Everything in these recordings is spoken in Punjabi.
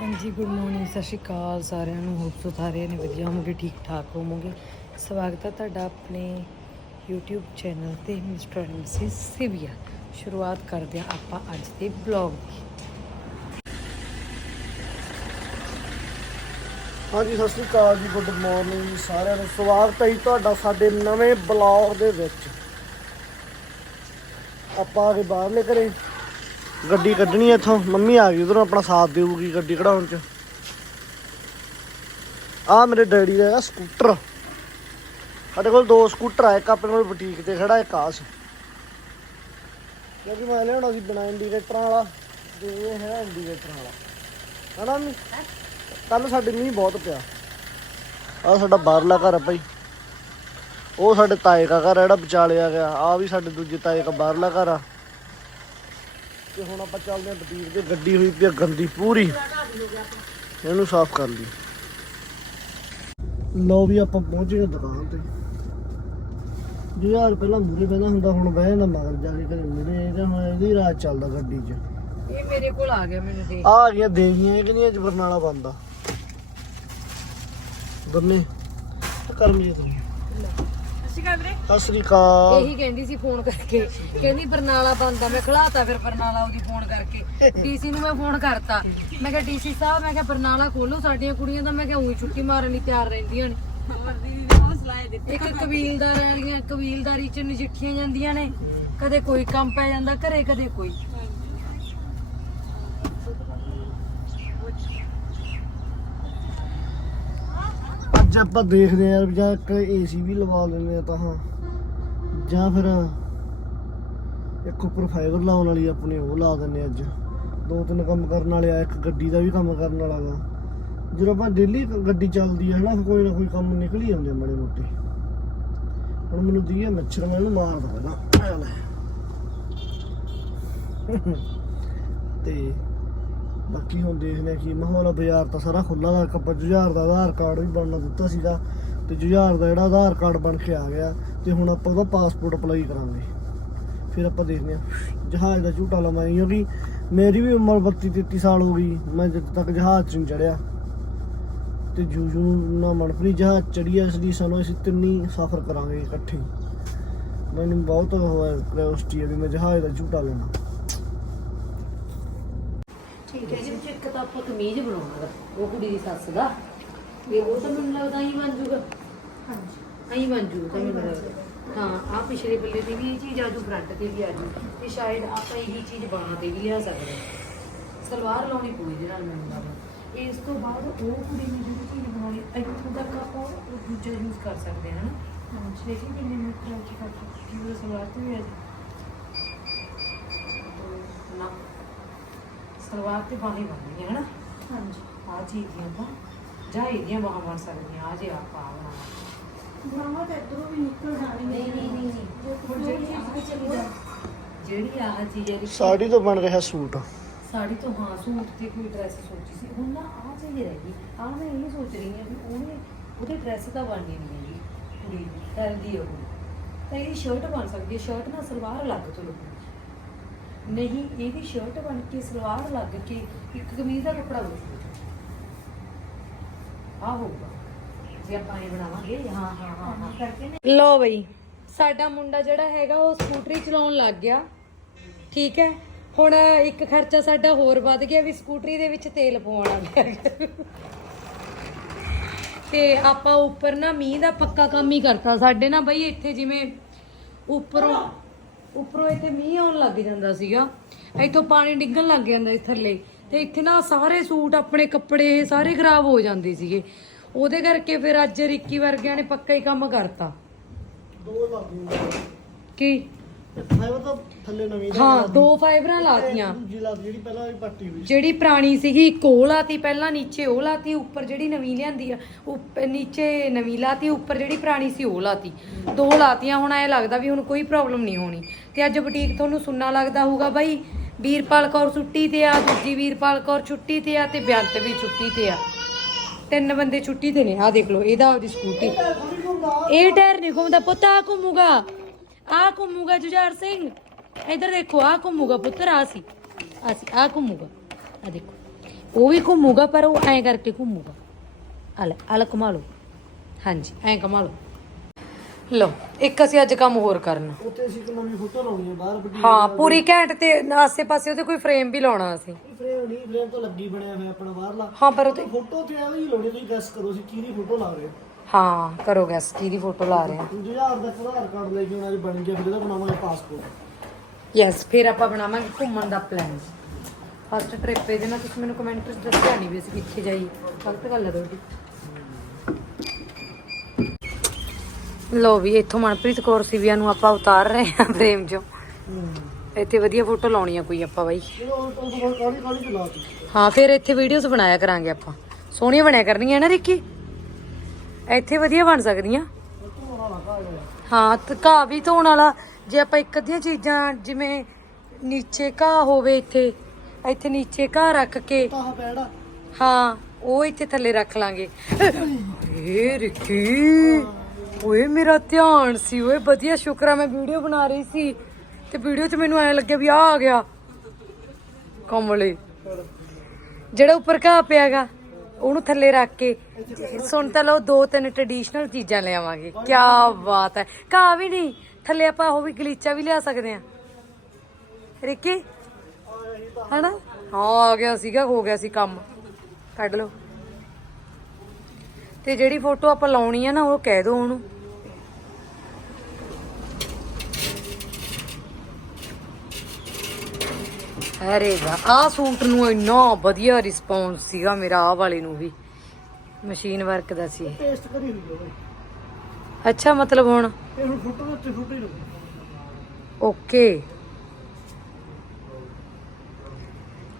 ਹਾਂਜੀ ਗੁੱਡ ਮਾਰਨਿੰਗ ਸਤਿ ਸ਼੍ਰੀ ਅਕਾਲ ਸਾਰਿਆਂ ਨੂੰ। ਹੋਪ ਸੋ ਸਾਰਿਆਂ ਨੇ ਵਧੀਆ ਹੋਵੋਗੇ ਠੀਕ ਠਾਕ ਹੋਵੋਗੇ। ਸਵਾਗਤ ਹੈ ਤੁਹਾਡਾ ਆਪਣੇ YouTube ਚੈਨਲ ਤੇ ਮਿਸਟਰ ਐਂਡ ਮਿਸਿਸ ਸਿਵਿਆ ਸ਼ੁਰੂਆਤ ਕਰਦੇ ਹਾਂ ਆਪਾਂ ਅੱਜ ਦੇ ਬਲੌਗ ਦੀ। ਹਾਂਜੀ, ਸਤਿ ਸ਼੍ਰੀ ਅਕਾਲ ਜੀ ਗੁੱਡ ਮਾਰਨਿੰਗ ਜੀ ਸਾਰਿਆਂ ਨੂੰ। ਸਵਾਗਤ ਹੈ ਜੀ ਤੁਹਾਡਾ ਸਾਡੇ ਨਵੇਂ ਬਲੌਗ ਦੇ ਵਿੱਚ। ਆਪਾਂ ਆ ਬਾਹਰਲੇ ਘਰੇ। ਗੱਡੀ ਕੱਢਣੀ ਇੱਥੋਂ। ਮੰਮੀ ਆ ਗਈ, ਉਧਰੋਂ ਆਪਣਾ ਸਾਥ ਦੇਊਗੀ ਗੱਡੀ ਕਢਾਉਣ ਚ। ਆ ਮੇਰੇ ਡੈਡੀ ਦਾ ਹੈਗਾ ਸਕੂਟਰ। ਸਾਡੇ ਕੋਲ ਦੋ ਸਕੂਟਰ ਆ, ਇੱਕ ਆਪਣੇ ਕੋਲ ਬੁਟੀਕ ਤੇ ਖੜਾ, ਇੱਕ ਆਸ। ਕਿਉਂਕਿ ਮੈਂ ਲਿਆਉਣਾ ਸੀ ਬਿਨਾ ਇੰਡੀਕੇਟਰਾਂ ਵਾਲਾ ਤੇ ਇਹ ਹੈ ਇੰਡੀਕੇਟਰਾਂ ਵਾਲਾ। ਹਨਾ ਕੱਲ ਸਾਡੇ ਮੀਂਹ ਬਹੁਤ ਪਿਆ। ਆ ਸਾਡਾ ਬਾਹਰਲਾ ਘਰ ਆ ਭਾਈ। ਉਹ ਸਾਡੇ ਤਾਏ ਦਾ ਘਰ ਜਿਹੜਾ ਵਿਚਾਲੇ ਆ ਗਿਆ। ਆ ਵੀ ਸਾਡੇ ਦੂਜੇ ਤਾਏ ਦਾ ਬਾਹਰਲਾ ਘਰ ਆ। ਤੇ ਹੁਣ ਆਪਾਂ ਚੱਲਦੇ ਆ ਬਟੀਕ ਤੇ। ਗੱਡੀ ਹੋਈ ਪਈ ਆ ਗੰਦੀ ਪੂਰੀ। ਇਹਨੂੰ ਸਾਫ਼ ਕਰ ਲਈ। ਲੋ ਵੀ ਆਪਾਂ ਪਹੁੰਚ ਗਏ ਦੁਕਾਨ ਤੇ। ਜੀ ਯਾਰ ਪਹਿਲਾਂ ਮੂਰੇ ਬਹਿੰਦਾ ਹੁੰਦਾ ਹੁਣ ਬਹਿ ਜਾਂਦਾ ਮਗਰ ਜਾ ਕੇ ਘਰੇ ਮੂਰੇ ਇਹਦਾ ਹੁਣ ਇਹਦੀ ਰਾਤ ਚੱਲਦਾ ਗੱਡੀ 'ਚ। ਇਹ ਮੇਰੇ ਕੋਲ ਆ ਗਿਆ ਮੈਨੂੰ ਦੇਖ। ਆ ਆ ਗਈਆਂ ਦੇਵੀਆਂ ਕਿ ਨਹੀਂ ਜਬਰਨਾਲਾ ਬੰਦਾ। ਦੋਨੇ। ਕਰਮੀ ਤੇ ਅਸੀਂ ਕਾ ਵੀਰੇ। ਸਤਿ ਸ੍ਰੀ ਅਕਾਲ। ਇਹੀ ਕਹਿੰਦੀ ਸੀ ਫੋਨ ਕਰਕੇ। ਕਹਿੰਦੀ ਬਰਨਾਲਾ ਬੰਦਾ ਮੈਂ ਖਲਾਤਾ ਫਿਰ ਬਰਨਾਲਾ ਉਹਦੀ ਫੋਨ ਕਰਕੇ। ਡੀਸੀ ਨੂੰ ਮੈਂ ਫੋਨ ਕਰਤਾ। ਮੈਂ ਕਿਹਾ ਡੀਸੀ ਸਾਹਿਬ ਮੈਂ ਕਿਹਾ ਬਰਨਾਲਾ ਖੋਲੋ ਸਾਡੀਆਂ ਕੁੜੀਆਂ ਤਾਂ ਮੈਂ ਕਿਹਾ ਉਹੀ ਛੁੱਟੀ ਮਾਰਨ ਲਈ ਤਿਆਰ ਰਹਿੰਦੀਆਂ ਨੇ। ਇੱਕ ਕਬੀਲਦਾਰ ਵਾਲੀਆਂ ਕਬੀਲਦਾਰੀ ਚ ਨਜਿੱਠੀਆਂ ਜਾਂਦੀਆਂ ਨੇ। ਕਦੇ ਕੋਈ ਕੰਮ ਪੈ ਜਾਂਦਾ ਘਰੇ ਕਦੇ ਕੋਈ। ਅੱਜ ਆਪਾਂ ਦੇਖਦੇ ਆਂ ਜਾਂ ਇੱਕ ਏਸੀ ਵੀ ਲਵਾ ਲੈਂਦੇ ਆ ਤਾਂ ਹਾਂ। ਜਾਂ ਫਿਰ ਇੱਕ ਉੱਪਰ ਫਾਈਬਰ ਲਾਉਣ ਵਾਲੀ ਆਪਣੀ ਉਹ ਲਾ ਦਿੰਦੇ ਅੱਜ। ਦੋ ਤਿੰਨ ਕੰਮ ਕਰਨ ਵਾਲੇ ਆ, ਇੱਕ ਗੱਡੀ ਦਾ ਵੀ ਕੰਮ ਕਰਨ ਵਾਲਾ ਵਾ। ਜਦੋਂ ਆਪਾਂ ਡੇਲੀ ਗੱਡੀ ਚੱਲਦੀ ਹੈ ਹਨਾ ਕੋਈ ਨਾ ਕੋਈ ਕੰਮ ਨਿਕਲ ਹੀ ਜਾਂਦੇ ਮਾੜੇ ਮੋਟੇ। ਹੁਣ ਮੈਨੂੰ ਦੀਏ ਮੱਛਰ, ਮੈਂ ਇਹਨੂੰ ਮਾਰਦਾ ਪਹਿਲਾਂ ਆ ਤੇ ਬਾਕੀ ਹੁਣ ਦੇਖਦੇ ਆ ਕੀ ਮਾਹੌਲ ਆ ਬਾਜ਼ਾਰ ਤਾਂ ਸਾਰਾ ਖੁੱਲਾ ਦਾ ਕੱਪਾ ਜੁਝਾਰ ਦਾ ਆਧਾਰ ਕਾਰਡ ਵੀ ਬਣਨਾ ਦਿੱਤਾ ਸੀਗਾ ਤੇ ਜੁਝਾਰ ਦਾ ਜਿਹੜਾ ਆਧਾਰ ਕਾਰਡ ਬਣ ਕੇ ਆ ਗਿਆ ਤੇ ਹੁਣ ਆਪਾਂ ਉਹਦਾ ਪਾਸਪੋਰਟ ਅਪਲਾਈ ਕਰਾਂਗੇ। ਫਿਰ ਆਪਾਂ ਦੇਖਦੇ ਆ ਜਹਾਜ਼ ਦਾ ਝੂਟਾ ਲਵਾਂਗੇ ਕਿਉਂਕਿ ਮੇਰੀ ਵੀ ਉਮਰ 32 33 ਸਾਲ ਹੋ ਗਈ, ਮੈਂ ਜਦ ਤੱਕ ਜਹਾਜ਼ 'ਚ ਨਹੀਂ ਚੜਿਆ। ਤੇ ਜੂ ਨਾ ਮਨਪ੍ਰੀਤ ਜਹਾਜ਼ ਚੜੀਆ ਇਸ ਲਈ ਸਾਨੂੰ ਅਸੀਂ ਤਿੰਨੀ ਸਫ਼ਰ ਕਰਾਂਗੇ ਇਕੱਠੇ। ਮੈਨੂੰ ਬਹੁਤ ਹੋਇਆ ਕਰਿਓਸਿਟੀ ਹੈ ਵੀ ਮੈਂ ਜਹਾਜ਼ ਦਾ ਝੂਟਾ ਲੈਣਾ। ਠੀਕ ਹੈ ਜੀ ਇੱਕ ਤਾਂ ਆਪਾਂ ਕਮੀਜ਼ ਬਣਾਉਣਾ ਗਾ, ਉਹ ਕੁੜੀ ਦੀ ਸੱਸ ਦਾ। ਤੇ ਉਹ ਤਾਂ ਮੈਨੂੰ ਲੱਗਦਾ ਹੀ ਬਣ ਜੂਗਾ। ਹਾਂਜੀ। ਹੀ ਬਣ ਜੂਗਾ ਤਾਂ ਮੈਨੂੰ ਲੱਗਦਾ। ਹਾਂ ਆ ਪਿਛਲੇ ਪੱਲੇ ਤੇ ਵੀ ਇਹ ਚੀਜ਼ ਆਜੂ ਫਰੰਟ ਤੇ ਵੀ ਆਜੂ। ਤੇ ਸ਼ਾਇਦ ਆਪਾਂ ਇਹੀ ਚੀਜ਼ ਬਾਹਾਂ ਤੇ ਵੀ ਲਿਆ ਸਕਦੇ ਹਾਂ। ਸਲਵਾਰ ਲਾਉਣੀ ਪਊਗੀ ਜਿਹਦੇ ਨਾਲ ਮੈਨੂੰ ਲੱਗਦਾ। ਇਸ ਤੋਂ ਬਾਅਦ ਉਹ ਕੁੜੀ ਨੇ ਜਿਹੜੀ ਚੀਜ਼ ਬਣਾਉਣੀ ਇੱਥੋਂ ਤੱਕ ਆਪਾਂ ਉਹ ਦੂਜਾ ਯੂਜ਼ ਕਰ ਸਕਦੇ ਹਾਂ ਨਾ ਦੇਖੀ ਕਿੰਨੇ ਮੀਟਰ ਚ ਕੱਟ ਕੀ ਸਲਵਾਰ ਤੇ ਵੀ ਨਾ ਸਲਵਾਰ ਤੇ ਬਾਹਾਂ ਹੀ ਬਣਨੀ ਹੈ ਨਾ ਹਾਂਜੀ। ਆ ਚੀਜ਼ ਦੀਆਂ ਤਾਂ ਜਾਂ ਇਹਦੀਆਂ ਬਾਹਾਂ ਬਣ ਸਕਦੀਆਂ ਆ ਜੇ ਆਪਾਂ ਆ ਬਣਾ ਮਾਮਾ ਤੇ ਇਧਰੋਂ ਵੀ ਨਿਕਲ ਜਾਣੀ ਨਹੀਂ ਨਹੀਂ ਨਹੀਂ ਨਹੀਂ। ਹੁਣ ਜਿਹੜੀ ਆਹ ਚੀਜ਼ ਆ ਜਿਹੜੀ ਆਹ ਚੀਜ਼ ਹੈ ਜਿਹੜੀ ਸਾੜੀ ਤੋਂ ਬਣ ਰਿਹਾ ਸੂਟ। ਸਾੜੀ ਤੋਂ ਹਾਂ ਸੂਟ ਤੇ ਕੋਈ ਡਰੈਸ ਸੋਚੀ ਸੀ। ਹੁਣ ਨਾ ਆਹ ਚੀਜ਼ ਰਹਿ ਗਈ। ਆਹ ਮੈਂ ਇਹ ਸੋਚ ਰਹੀ ਹਾਂ ਵੀ ਉਹਨੇ ਉਹਦੇ ਡਰੈਸ ਤਾਂ ਬਣਨੀ ਨਹੀਂ ਹੈਗੀ। ਕੁੜੀ ਦੀ ਹੈ ਉਹ। ਤਾਂ ਇਹਦੀ ਸ਼ਰਟ ਬਣ ਸਕਦੀ ਹੈ। ਸ਼ਰਟ ਨਾਲ ਸਲਵਾਰ ਅਲੱਗ ਤੋਂ ਲੱਗੂ ਨਹੀਂ ਇਹਦੀ ਸ਼ਰਟ ਬਣ ਕੇ ਸਲਵਾਰ ਲੱਗ ਕੇ ਇੱਕ ਕਮੀਜ਼ ਦਾ ਕੱਪੜਾ ਬਣ ਆ ਹੋਊਗਾ। ਜੇ ਆਪਾਂ ਇਹ ਬਣਾਵਾਂਗੇ, ਹਾਂ ਹਾਂ ਹਾਂ ਹਾਂ। ਕਰਕੇ ਲੋ ਬਈ, ਸਾਡਾ ਮੁੰਡਾ ਜਿਹੜਾ ਹੈਗਾ, ਉਹ ਸਕੂਟਰੀ ਚਲਾਉਣ ਲੱਗ ਗਿਆ। ਠੀਕ ਹੈ? ਹੁਣ ਇੱਕ ਖਰਚਾ ਸਾਡਾ ਹੋਰ ਵੱਧ ਗਿਆ ਵੀ ਸਕੂਟਰੀ ਦੇ ਵਿੱਚ ਤੇਲ ਪਵਾਉਣਾ ਪਿਆ ਤੇ ਆਪਾਂ ਉੱਪਰ ਨਾ ਮੀਂਹ ਦਾ ਪੱਕਾ ਕੰਮ ਹੀ ਕਰਤਾ। ਸਾਡੇ ਨਾ ਬਈ ਇੱਥੇ ਜਿਵੇਂ ਉੱਪਰੋਂ ਉੱਪਰੋਂ ਇੱਥੇ ਮੀਂਹ ਆਉਣ ਲੱਗ ਜਾਂਦਾ ਸੀਗਾ। ਇੱਥੋਂ ਪਾਣੀ ਡਿੱਗਣ ਲੱਗ ਜਾਂਦਾ ਇਸ ਥੱਲੇ। ਤੇ ਇੱਥੇ ਨਾ ਸਾਰੇ ਸੂਟ ਆਪਣੇ ਕੱਪੜੇ ਸਾਰੇ ਖਰਾਬ ਹੋ ਜਾਂਦੇ ਸੀਗੇ। ਉਹਦੇ ਕਰਕੇ ਫਿਰ ਅੱਜ ਰਿੱਕੀ ਵਰਗਿਆਂ ਨੇ ਪੱਕਾ ਹੀ ਕੰਮ ਕਰਤਾ। ਦੋ ਲੱਗਦੀਆਂ ਕੀ? ਫਾਈਬਰ ਤਾਂ ਥੱਲੇ ਨਵੀਂ ਦਾ ਹਾਂ ਦੋ ਫਾਈਬਰਾਂ ਲਾਤੀਆਂ। ਦੂਜੀ ਲੱਗ ਜਿਹੜੀ ਪਹਿਲਾਂ ਵਾਲੀ ਪੱਟੀ ਹੋਈ ਜਿਹੜੀ ਪੁਰਾਣੀ ਸੀਗੀ ਇੱਕ ਉਹ ਲਾਤੀ ਪਹਿਲਾਂ ਨੀਚੇ ਉਹ ਲਾਤੀ ਉੱਪਰ ਜਿਹੜੀ ਨਵੀਂ ਲਿਆਂਦੀ ਆ ਉੱਪਰ ਨੀਚੇ ਨਵੀਂ ਲਾਤੀ ਉੱਪਰ ਜਿਹੜੀ ਪੁਰਾਣੀ ਸੀ ਉਹ ਲਾਤੀ। ਦੋ ਲਾਤੀਆਂ ਹੁਣ ਐ ਲੱਗਦਾ ਵੀ ਹੁਣ ਕੋਈ ਪ੍ਰੋਬਲਮ ਨਹੀਂ ਹੋਣੀ। ਤੇ ਅੱਜ ਬੁਟੀਕ ਤੁਹਾਨੂੰ ਸੁੰਨਾ ਲੱਗਦਾ ਹੋਊਗਾ ਬਾਈ। ਵੀਰਪਾਲ ਕੌਰ ਛੁੱਟੀ ਤੇ ਆ ਦੂਜੀ ਵੀਰਪਾਲ ਕੌਰ ਛੁੱਟੀ ਤੇ ਆ ਤੇ ਬੇਅੰਤ ਵੀ ਛੁੱਟੀ ਤੇ ਆ। ਤਿੰਨ ਬੰਦੇ ਛੁੱਟੀ ਤੇ ਨੇ ਆ ਦੇਖ ਲਓ ਇਹਦਾ ਉਹਦੀ ਸਕੂਟੀ। ਇਹ ਟਾਇਰ ਨਹੀਂ ਘੁੰਮਦਾ ਪੁੱਤ ਆ ਘੁੰਮੂਗਾ। ਆ ਘੁੰਮੂਗਾ ਜੁਝਾਰ ਸਿੰਘ। ਇੱਧਰ ਦੇਖੋ ਆ ਘੁੰਮੂਗਾ ਪੁੱਤਰ ਆ ਸੀ। ਆ ਸੀ ਆ ਘੁੰਮੂਗਾ। ਆ ਦੇਖੋ। ਉਹ ਵੀ ਘੁੰਮੂਗਾ ਪਰ ਉਹ ਐਂ ਕਰਕੇ ਘੁੰਮੂਗਾ। ਆ ਲੈ ਆ ਲੈ ਘੁਮਾ ਲਓ ਹਾਂਜੀ ਐਂ ਘੁਮਾ ਲਓ ਲਓ ਇੱਕ ਅਸੀਂ ਅੱਜ ਕੰਮ ਹੋਰ ਕਰਨਾ। ਉੱਥੇ ਅਸੀਂ ਇੱਕ ਨਵੀਂ ਫੋਟੋ ਲਾਉਣੀ ਹੈ ਬਾਹਰ ਬੁਟੀਕ ਹਾਂ ਪੂਰੀ ਘੈਂਟ ਤੇ ਆਸੇ ਪਾਸੇ ਉਹਦੇ ਕੋਈ ਫਰੇਮ ਵੀ ਲਾਉਣਾ ਅਸੀਂ। ਫਰੇਮ ਨਹੀਂ ਫਰੇਮ ਤਾਂ ਲੱਗੀ ਬਣਿਆ ਹੋਇਆ ਆਪਣਾ ਬਾਹਰਲਾ। ਹਾਂ ਪਰ ਉਹ ਤੇ ਫੋਟੋ ਤੇ ਐਵੇਂ ਹੀ ਲਾਉਣੀ ਤੁਸੀਂ ਗੈਸ ਕਰੋ ਅਸੀਂ ਕਿਹਦੀ ਫੋਟੋ ਲਾ ਰਹੇ ਹਾਂ ਕਰੋ ਗੈਸ ਕਿਹਦੀ ਫੋਟੋ ਲਾ ਰਹੇ ਆ। 2000 ਦਾ ਆਧਾਰ ਕਾਰਡ ਲੈ ਕੇ ਉਹਨਾਂ ਦੀ ਬਣ ਗਿਆ ਫਿਰ ਇਹਦਾ ਬਣਾਵਾਂਗੇ ਪਾਸਪੋਰਟ ਯੈਸ ਫਿਰ ਆਪਾਂ ਬਣਾਵਾਂਗੇ ਘੁੰਮਣ ਦਾ ਪਲਾਨ ਫਸਟ ਟ੍ਰਿਪ ਇਹਦੇ ਨਾਲ ਤੁਸੀਂ ਮੈਨੂੰ ਕਮੈਂਟ ਵਿੱਚ ਦੱਸਿਆ ਨਹੀਂ ਵੀ ਅਸੀਂ ਕਿੱਥੇ ਜਾਈਏ। ਗਲਤ ਗੱਲ ਹੈ ਤੁਹਾਡੀ। ਲੋ ਵੀ ਇੱਥੋਂ ਮਨਪ੍ਰੀਤ ਕੌਰ ਸਿਵਿਆ ਨੂੰ ਆਪਾਂ ਉਤਾਰ ਰਹੇ ਹਾਂ ਫਰੇਮ 'ਚੋਂ। ਇੱਥੇ ਵਧੀਆ ਫੋਟੋ ਲਾਉਣੀ ਆ ਕੋਈ ਆਪਾਂ ਬਾਈ। ਇਹ ਉਹ ਤੋਂ ਬਾਅਦ ਕਾਲੀ ਕਾਲੀ ਚਲਾ ਤੀ ਹਾਂ ਫਿਰ ਇੱਥੇ ਵੀਡੀਓਜ਼ ਬਣਾਇਆ ਕਰਾਂਗੇ ਆਪਾਂ। ਸੋਹਣੀਆਂ ਬਣਿਆ ਕਰਨੀਆਂ ਨਾ ਰਿੱਕੀ? ਇੱਥੇ ਵਧੀਆ ਬਣ ਸਕਦੀਆਂ। ਤੂੰ ਹਾਂ, ਤੇ ਘਾਹ ਵੀ ਧੋਣ ਵਾਲਾ, ਜੇ ਆਪਾਂ ਇੱਕ ਅੱਧੀਆਂ ਚੀਜ਼ਾਂ, ਜਿਵੇਂ ਨੀਚੇ ਘਾਹ ਹੋਵੇ ਇੱਥੇ ਇੱਥੇ ਨੀਚੇ ਘਾਹ ਰੱਖ ਕੇ ਹਾਂ, ਉਹ ਇੱਥੇ ਥੱਲੇ ਰੱਖ ਲਾਂਗੇ। ਏ ਰਿੱਕੀ, ਓਏ ਮੇਰਾ ਧਿਆਨ ਸੀ, ਓਏ ਵਧੀਆ, ਸ਼ੁਕਰ ਆ ਮੈਂ ਵੀਡੀਓ ਬਣਾ ਰਹੀ ਸੀ। ਤੇ ਵੀਡੀਓ 'ਚ ਮੈਨੂੰ ਐਂ ਲੱਗਿਆ ਵੀ ਆ ਆ ਗਿਆ। ਕਮਲੇ। ਜਿਹੜਾ ਉੱਪਰ ਘਾਹ ਪਿਆਗਾ ਉਹਨੂੰ ਥੱਲੇ ਰੱਖ ਕੇ ਸੁਣ ਤਾਂ ਲਓ, ਦੋ ਤਿੰਨ ਟ੍ਰੈਡੀਸ਼ਨਲ ਚੀਜ਼ਾਂ ਲਿਆਵਾਂਗੇ ਕੀ ਬਾਤ ਹੈ। ਘਾਹ ਵੀ ਨਹੀਂ, ਥੱਲੇ ਆਪਾਂ ਉਹ ਵੀ ਗਲੀਚਾ ਵੀ ਲਿਆ ਸਕਦੇ ਆ ਰਿੱਕੀ? ਹਨਾ? ਹਾਂ, ਆ ਗਿਆ ਸੀਗਾ, ਹੋ ਗਿਆ ਸੀ ਕੰਮ। ਕੱਢ ਲਓ। ਤੇ ਜਿਹੜੀ ਫੋਟੋ ਆਪਾਂ ਲਾਉਣੀ ਆ ਨਾ, ਉਹ ਕਹਿ ਦਿਓ ਉਹਨੂੰ। ਅਰੇ ਵਾਹ ਆ ਸੂਟ ਨੂੰ ਇੰਨਾ ਵਧੀਆ ਰਿਸਪੌਂਸ ਸੀਗਾ ਮੇਰਾ ਆ ਵਾਲੇ ਨੂੰ ਵੀ। ਮਸ਼ੀਨ ਵਰਕ ਦਾ ਸੀ ਇਹ। ਪੇਸਟ ਕਰੀ ਹੋਈ ਹੈ ਅੱਛਾ ਮਤਲਬ ਹੁਣ? ਇਹ ਹੁਣ ਫੋਟੋ ਦੇ ਉੱਤੇ ਫੋਟੋ ਹੀ ਰਹੂ। ਓਕੇ।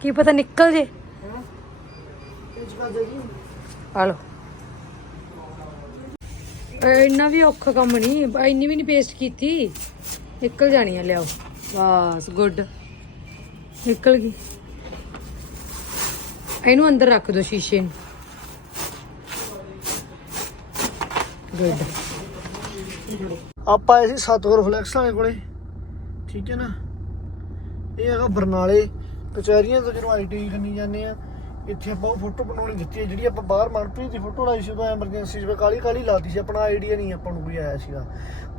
ਕੀ ਪਤਾ ਨਿਕਲ ਜੇ? ਆ ਲੋ ਇੰਨਾ ਵੀ ਔਖਾ ਕੰਮ ਨਹੀਂ ਇੰਨੀ ਵੀ ਨਹੀਂ ਪੇਸਟ ਕੀਤੀ। ਨਿਕਲ ਜਾਣੀ ਆ ਲਿਆਓ। ਬਸ ਗੁੱਡ ਨਿਕਲ ਗਈ। ਇਹਨੂੰ ਅੰਦਰ ਰੱਖ ਦੋ ਸ਼ੀਸ਼ੇ ਨੂੰ। ਗੁੱਡ ਆਪਾਂ ਆਏ ਸੀ ਸਤਗੁਰ ਫਲੈਕਸ ਵਾਲੇ ਕੋਲੇ। ਠੀਕ ਹੈ ਨਾ? ਇਹ ਹੈਗਾ ਬਰਨਾਲੇ ਕਚਹਿਰੀਆਂ ਤੋਂ ਜਦੋਂ ਆਈਟੀ ਕਰਨੀ ਜਾਂਦੇ ਆ। ਇੱਥੇ ਆਪਾਂ ਉਹ ਫੋਟੋ ਬਣਾਉਣੀ ਦਿੱਤੀ ਹੈ, ਜਿਹੜੀ ਆਪਾਂ ਬਾਹਰ ਮਨਪ੍ਰੀਤ ਦੀ ਫੋਟੋ ਲਾਈ ਸੀ ਉਹ ਐਮਰਜੈਂਸੀ 'ਚ ਕਾਲੀ ਕਾਲੀ ਲਾਤੀ ਸੀ, ਆਪਣਾ ਆਈਡੀਆ ਨਹੀਂ ਆਪਾਂ ਨੂੰ ਕੋਈ ਆਇਆ ਸੀਗਾ।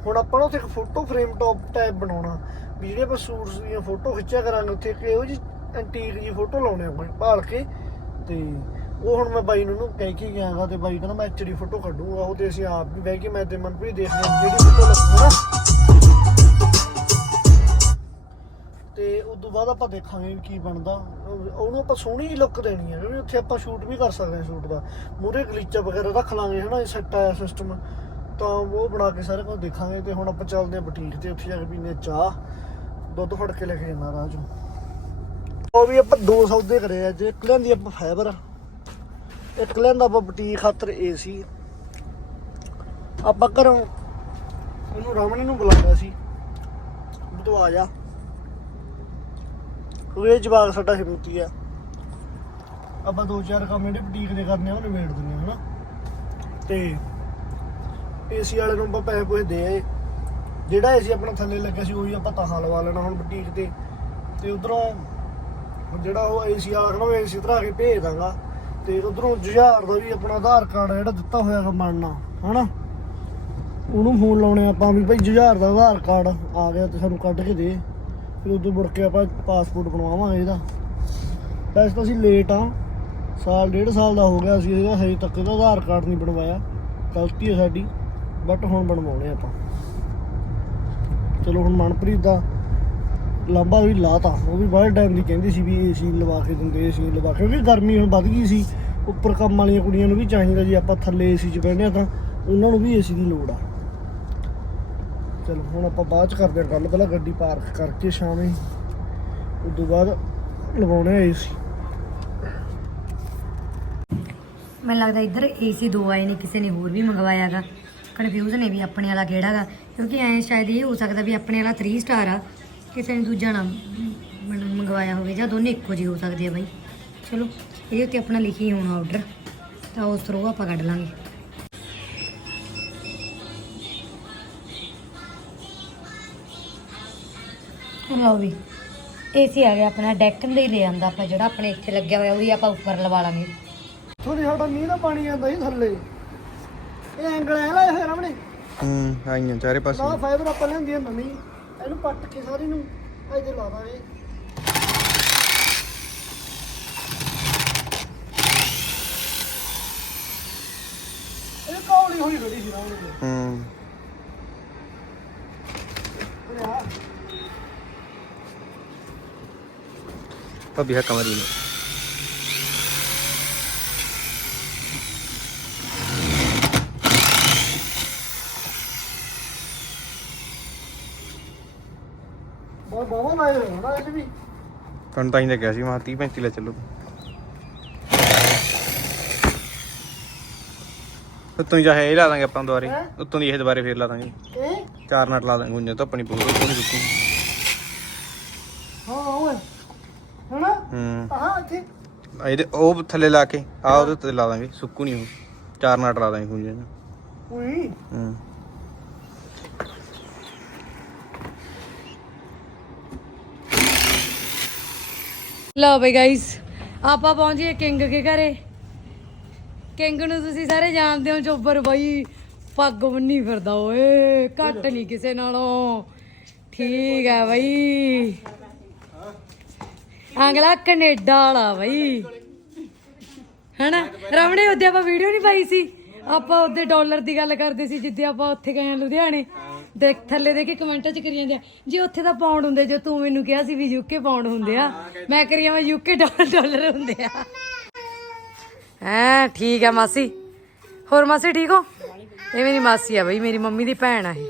ਹੁਣ ਆਪਾਂ ਨੂੰ ਉੱਥੇ ਇੱਕ ਫੋਟੋ ਫਰੇਮ ਟੌਪ ਟਾਈਪ ਬਣਾਉਣਾ, ਵੀ ਜਿਹੜੇ ਆਪਾਂ ਸੂਟਸ ਦੀਆਂ ਫੋਟੋ ਖਿੱਚਿਆ ਕਰਾਂਗੇ, ਉੱਥੇ ਕਿ ਇਹੋ ਜੀ ਐਂਟੀਕ ਜੀ ਫੋਟੋ ਲਾਉਣੇ ਆਪਾਂ, ਭਾਲ ਕੇ। ਤੇ ਉਹ ਹੁਣ ਮੈਂ ਬਾਈ ਨੂੰ ਕਹਿ ਕੇ ਗਿਆਗਾ ਤੇ ਬਾਈ ਕਹਿੰਦਾ ਮੈਂ ਐਚਡੀ ਫੋਟੋ ਕੱਢੂਗਾ, ਉਹ ਤੇ ਅਸੀਂ ਆਪ ਵੀ ਬਹਿ ਕੇ ਮੈਂ ਤੇ ਮਨਪ੍ਰੀਤ ਦੇਖਦੇ ਹਾਂ, ਜਿਹੜੀ ਫੋਟੋ ਲੱਗੂ ਤੇ ਉਸ ਤੋਂ ਬਾਅਦ ਆਪਾਂ ਦੇਖਾਂਗੇ ਵੀ ਕੀ ਬਣਦਾ। ਉਹਨੂੰ ਆਪਾਂ ਸੋਹਣੀ ਲੁੱਕ ਦੇਣੀ ਹੈ, ਕਿਉਂਕਿ ਉੱਥੇ ਆਪਾਂ ਸ਼ੂਟ ਵੀ ਕਰ ਸਕਦੇ ਹਾਂ ਸ਼ੂਟ ਦਾ। ਮੂਰੇ ਗਲੀਚਾ ਵਗੈਰਾ ਰੱਖ ਲਾਂਗੇ, ਹਨਾ ਸੈੱਟ ਆਇਆ ਸਿਸਟਮ ਤਾਂ ਉਹ ਬਣਾ ਕੇ ਸਾਰੇ ਕੁਝ ਦੇਖਾਂਗੇ ਤੇ ਹੁਣ ਆਪਾਂ ਚੱਲਦੇ ਹਾਂ ਬੁਟੀਕ ਤੇ, ਉੱਥੇ ਜਾ ਕੇ ਪੀਨੇ ਚਾਹ। ਦੁੱਧ ਫੜ ਕੇ ਲੈ ਕੇ ਜਾਣਾ ਰਾਹ ਚੋਂ। ਉਹ ਵੀ ਆਪਾਂ ਦੋ ਸੌਦੇ ਕਰੇ ਅੱਜ ਇੱਕ ਲੈਂਦੀ ਆਪਾਂ ਫਾਈਬਰ ਇੱਕ ਲੈਂਦਾ ਆਪਾਂ ਬੁਟੀਕ ਖਾਤਰ ਏਸੀ ਆਪਾਂ ਘਰੋਂ, ਉਹਨੂੰ ਰਮਣੀ ਨੂੰ ਬੁਲਾਇਆ ਸੀ। ਵੀ ਤੂੰ ਆ। ਜਾ ਉਹ ਇਹ ਜਵਾਕ ਸਾਡਾ ਹਿੰਮਤੀ ਆ। ਆਪਾਂ ਦੋ ਚਾਰ ਕੰਮ ਜਿਹੜੇ ਬੁਟੀਕ ਦੇ ਕਰਨੇ ਆ ਉਹ ਨਿਬੇੜ ਦਿੰਦੇ ਆ, ਹਨਾ? ਤੇ ਏਸੀ ਵਾਲੇ ਨੂੰ ਆਪਾਂ ਪੈਸੇ ਪੂਸੇ ਦੇ ਆਏ। ਜਿਹੜਾ ਏਸੀ ਆਪਣਾ ਥੱਲੇ ਲੱਗਿਆ ਸੀ, ਉਹੀ ਆਪਾਂ ਤਾਹਾਂ ਲਵਾ ਲੈਣਾ ਹੁਣ ਬੁਟੀਕ ਤੇ। ਤੇ ਉਧਰੋਂ ਜਿਹੜਾ ਉਹ ਏਸੀ ਵਾਲਾ ਕਹਿੰਦਾ ਏਸੀ ਧਰਾ ਕੇ ਭੇਜ ਦਾਂਗਾ। ਤੇ ਉਧਰੋਂ ਜੁਝਾਰ ਦਾ ਵੀ ਆਪਣਾ ਆਧਾਰ ਕਾਰਡ ਜਿਹੜਾ ਦਿੱਤਾ ਹੋਇਆ ਗਾ ਬਣਨਾ, ਹਨਾ? ਉਹਨੂੰ ਫੋਨ ਲਾਉਣੇ ਆਪਾਂ ਵੀ, ਭਾਈ ਜੁਝਾਰ ਦਾ ਆਧਾਰ ਕਾਰਡ ਆ ਗਿਆ ਤੇ ਸਾਨੂੰ ਕੱਢ ਕੇ ਦੇ। ਫਿਰ ਉਦੋਂ ਮੁੜ ਕੇ ਆਪਾਂ ਪਾਸਪੋਰਟ ਬਣਵਾਵਾਂਗੇ ਇਹਦਾ। ਵੈਸੇ ਤਾਂ ਅਸੀਂ ਲੇਟ ਆ ਸਾਲ, ਡੇਢ ਸਾਲ ਦਾ ਹੋ ਗਿਆ ਅਸੀਂ ਇਹਦਾ, ਹਜੇ ਤੱਕ ਇਹਦਾ ਆਧਾਰ ਕਾਰਡ ਨਹੀਂ ਬਣਵਾਇਆ। ਗਲਤੀ ਹੈ ਸਾਡੀ ਬਟ ਹੁਣ ਬਣਵਾਉਣੇ ਆਪਾਂ। ਚਲੋ ਹੁਣ ਮਨਪ੍ਰੀਤ ਦਾ ਲਾਂਬਾ ਵੀ ਲਾਤਾ। ਉਹ ਵੀ ਬਾਹਰ ਟਾਈਮ ਦੀ ਕਹਿੰਦੀ ਸੀ ਵੀ ਏਸੀ ਲਵਾ ਕੇ ਦਿੰਦੇ ਏਸੀ ਲਵਾ ਕੇ। ਕਿਉਂਕਿ ਗਰਮੀ ਹੁਣ ਵੱਧ ਗਈ ਸੀ। ਉੱਪਰ ਕੰਮ ਵਾਲੀਆਂ ਕੁੜੀਆਂ ਨੂੰ ਵੀ ਚਾਹੀਦਾ ਜੀ, ਆਪਾਂ ਥੱਲੇ ਏਸੀ 'ਚ ਬਹਿੰਦੇ ਆ ਤਾਂ ਉਹਨਾਂ ਨੂੰ ਵੀ ਏਸੀ ਦੀ ਲੋੜ ਆ। ਚਲੋ ਹੁਣ ਆਪਾਂ ਬਾਅਦ 'ਚ ਕਰਦੇ ਹਾਂ ਗੱਲ, ਪਹਿਲਾਂ ਗੱਡੀ ਪਾਰਕ ਕਰਕੇ ਸ਼ਾਮੇ ਉਸ ਤੋਂ ਬਾਅਦ ਲਵਾਉਣੇ ਆ ਏਸੀ ਮੈਨੂੰ ਲੱਗਦਾ ਇੱਧਰ ਏਸੀ ਦੋ ਆਏ ਨੇ, ਕਿਸੇ ਨੇ ਹੋਰ ਵੀ ਮੰਗਵਾਇਆਗਾ ਕਨਫਿਊਜ਼ ਨੇ ਵੀ ਆਪਣੇ ਵਾਲਾ ਕਿਹੜਾਗਾ ਕਿਉਂਕਿ ਐ ਸ਼ਾਇਦ ਇਹ ਹੋ ਸਕਦਾ ਵੀ ਆਪਣੇ ਵਾਲਾ 3 ਸਟਾਰ ਆ, ਕਿਸੇ ਨੇ ਦੂਜਾ ਨਾ ਮੰਗਵਾਇਆ ਹੋਵੇ, ਜਾਂ ਦੋਨੇ ਇੱਕੋ ਜਿਹੇ ਹੋ ਸਕਦੇ ਆ ਬਾਈ। ਚਲੋ, ਇਹਦੇ ਉੱਤੇ ਆਪਣਾ ਲਿਖੀ ਹੋਣਾ ਆਰਡਰ ਤਾਂ ਉਸ ਥਰੂ ਆਪਾਂ ਕੱਢ ਲਾਂਗੇ। ਲਓ ਵੀ ਏਸੀ ਆ ਗਿਆ ਆਪਣਾ ਡੈਕਨ ਦੇ ਹੀ ਲੈ ਆਂਦਾ ਆਪਾਂ ਜਿਹੜਾ ਆਪਣੇ ਇੱਥੇ ਲੱਗਿਆ ਹੋਇਆ ਉਹ ਵੀ ਆਪਾਂ ਉੱਪਰ ਲਵਾ ਲਾਂਗੇ। ਥੋੜੀ ਸਾਡਾ ਮੀਂਹ ਦਾ ਪਾਣੀ ਆਉਂਦਾ ਸੀ ਥੱਲੇ। ਇਹ ਐਂਗਲ ਐ ਲਾਇਆ ਹੋਇਆ ਰਮਣੇ ਹੂੰ ਆਈਆਂ ਚਾਰੇ ਪਾਸੇ। ਨਾ ਫਾਈਬਰ ਆਪਾਂ ਲੈਂਦੀ ਨਵੀਂ। ਇਹਨੂੰ ਪੱਟ ਕੇ ਸਾਰੀ ਨੂੰ ਇੱਥੇ ਲਾ ਦਾਂਗੇ। ਇਹ ਕੌਲੀ ਹੋਈ ਖੜੀ ਸੀ ਰਮਣੇ ਦੀ ਹੂੰ ਉਰੇ ਆ ਭਾਬੀ ਹੱਕਾ ਮਾਰੀ ਨੇ। ਬਹੁਤ ਬਹੁਤ ਲਾਏ ਨਾ ਇਹ ਵੀ। ਤੁਹਾਨੂੰ ਤਾਂ ਹੀ ਲੱਗਿਆ ਸੀ ਮੈਂ 30 35 ਲੈ ਚੱਲੋ ਉੱਤੋਂ ਹੀ ਚਾਹੇ ਇਹ ਲਾ ਦਾਂਗੇ ਆਪਾਂ ਦੁਬਾਰੇ? ਉੱਤੋਂ ਦੀ ਇਹ ਦੁਬਾਰੇ ਫੇਰ ਲਾ ਦਾਂਗੇ। ਇਹ ਚਾਰ ਨਟ ਲਾ ਦਾਂਗੇ ਗੁੰਜੇ ਤਾਂ ਆਪਣੀ ਪੂਰੀ ਉੱਤੋਂ ਨਹੀਂ ਰੁਕੂ ਹਾਂ ਓਏ ਹਣਾ ਹੂੰ ਆਹ ਇੱਥੇ ਆ ਇਹਦੇ ਉਹ ਥੱਲੇ ਲਾ ਕੇ ਆ ਉਹਦੇ ਉੱਤੇ ਲਾ ਦਾਂਗੇ ਸੁੱਕੂ ਨਹੀਂ ਉਹ ਚਾਰ ਨਟ ਲਾ ਦਾਂਗੇ ਨੂੰ ਉਈ ਹੂੰ। ਲਓ ਬਈ ਗਾਇਸ ਆਪਾਂ ਪਹੁੰਚੀਏ ਕਿੰਗ ਕੇ ਘਰੇ। ਕਿੰਗ ਨੂੰ ਤੁਸੀਂ ਸਾਰੇ ਜਾਣਦੇ ਹੋ ਚੋਬਰ ਬਾਈ ਪੱਗ ਬੰਨੀ ਫਿਰਦਾ ਓਏ ਘੱਟ ਨਹੀਂ ਕਿਸੇ ਨਾਲੋਂ। ਠੀਕ ਹੈ ਬਾਈ। ਅਗਲਾ ਕੈਨੇਡਾ ਵਾਲਾ ਬਾਈ। ਹਨਾ? ਰਮਣੇ ਉਹਦੇ ਆਪਾਂ ਵੀਡੀਓ ਨਹੀਂ ਪਾਈ ਸੀ? ਆਪਾਂ ਉਹਦੇ ਡਾਲਰ ਦੀ ਗੱਲ ਕਰਦੇ ਸੀ ਜਿੱਦੇ ਆਪਾਂ ਉੱਥੇ ਗਏ ਆ ਲੁਧਿਆਣੇ। ਦੇਖ ਥੱਲੇ ਦੇਖੀ ਕਮੈਂਟਾਂ ਚ ਕਰੀ ਜਾਂਦੇ ਆ ਜੇ ਉੱਥੇ ਦਾ ਪਾਉਂਡ ਹੁੰਦੇ ਜੋ ਤੂੰ ਮੈਨੂੰ ਕਿਹਾ ਸੀ ਵੀ ਯੂਕੇ ਪਾਉਂਡ ਹੁੰਦੇ ਆ ਮੈਂ ਕਰੀ ਮੈਂ ਯੂਕੇ ਡਾਲਰ ਹੁੰਦੇ ਆ। ਹਾਂ ਠੀਕ ਆ ਮਾਸੀ। ਹੋਰ ਮਾਸੀ ਠੀਕ ਹੋ? ਇਹ ਮੇਰੀ ਮਾਸੀ ਆ ਬਈ ਮੇਰੀ ਮੰਮੀ ਦੀ ਭੈਣ ਆ ਇਹ।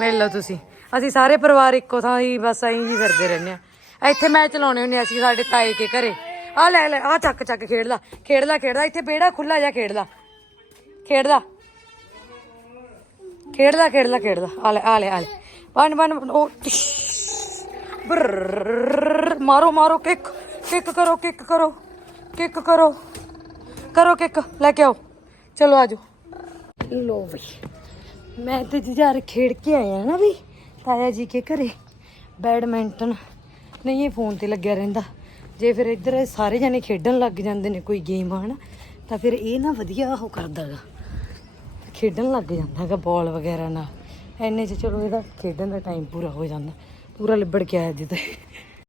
ਮਿਲ ਲਓ ਤੁਸੀਂ। ਅਸੀਂ ਸਾਰੇ ਪਰਿਵਾਰ ਇੱਕੋ ਥਾਂ ਹੀ ਬਸ ਐਂ ਹੀ ਫਿਰਦੇ ਰਹਿੰਦੇ ਆ। ਇੱਥੇ ਮੈਂ ਚਲਾਉਣੇ ਹੁੰਦੇ ਅਸੀਂ ਸਾਡੇ ਤਾਏ ਕੇ ਘਰੇ। ਆ ਲੈ ਲੈ, ਆ ਚੱਕ ਚੱਕ, ਖੇਡ ਲਾ ਖੇਡ ਲਾ ਖੇਡ ਲਾ। ਇੱਥੇ ਬੇੜਾ ਖੁੱਲਾ ਜਾ ਖੇਡ ਲਾ। ਖੇਡ ਲਾ। ਖੇਡ ਲਾ ਖੇਡ ਲਾ ਖੇਡ ਲਾ। ਆ ਲੈ ਆ ਲੈ ਆ ਲੈ। ਵਨ ਵਨ, ਉਹ ਮਾਰੋ ਮਾਰੋ, ਕਿੱਕ। ਕਿੱਕ ਕਰੋ ਕਿੱਕ ਕਰੋ। ਕਿੱਕ ਕਰੋ। ਕਰੋ ਕਿੱਕ। ਲੈ ਕੇ ਆਓ। ਚਲੋ, ਆਜੋ। ਲੋ ਬਈ, ਮੈਂ ਤੇ ਜੁਝਾਰ ਖੇਡ ਕੇ ਆਇਆ ਨਾ ਵੀ ਤਾਇਆ ਜੀ ਕੇ ਘਰੇ। ਬੈਡਮਿੰਟਨ। ਨਹੀਂ, ਇਹ ਫੋਨ ਤੇ ਲੱਗਿਆ ਰਹਿੰਦਾ। ਜੇ ਫਿਰ ਇੱਧਰ ਸਾਰੇ ਜਣੇ ਖੇਡਣ ਲੱਗ ਜਾਂਦੇ ਨੇ ਕੋਈ ਗੇਮ ਹਨਾ ਤਾਂ ਫਿਰ ਇਹ ਨਾ ਵਧੀਆ ਉਹ ਕਰਦਾਗਾ ਖੇਡਣ ਲੱਗ ਜਾਂਦਾ ਹੈਗਾ ਬਾਲ ਵਗੈਰਾ ਨਾਲ। ਐਨੇ ਚ ਚਲੋ ਇਹਦਾ ਖੇਡਣ ਦਾ ਟਾਈਮ ਪੂਰਾ ਹੋ ਜਾਂਦਾ। ਪੂਰਾ ਲਿਬੜ ਕੇ ਆਇਆ ਜਿੱਤੇ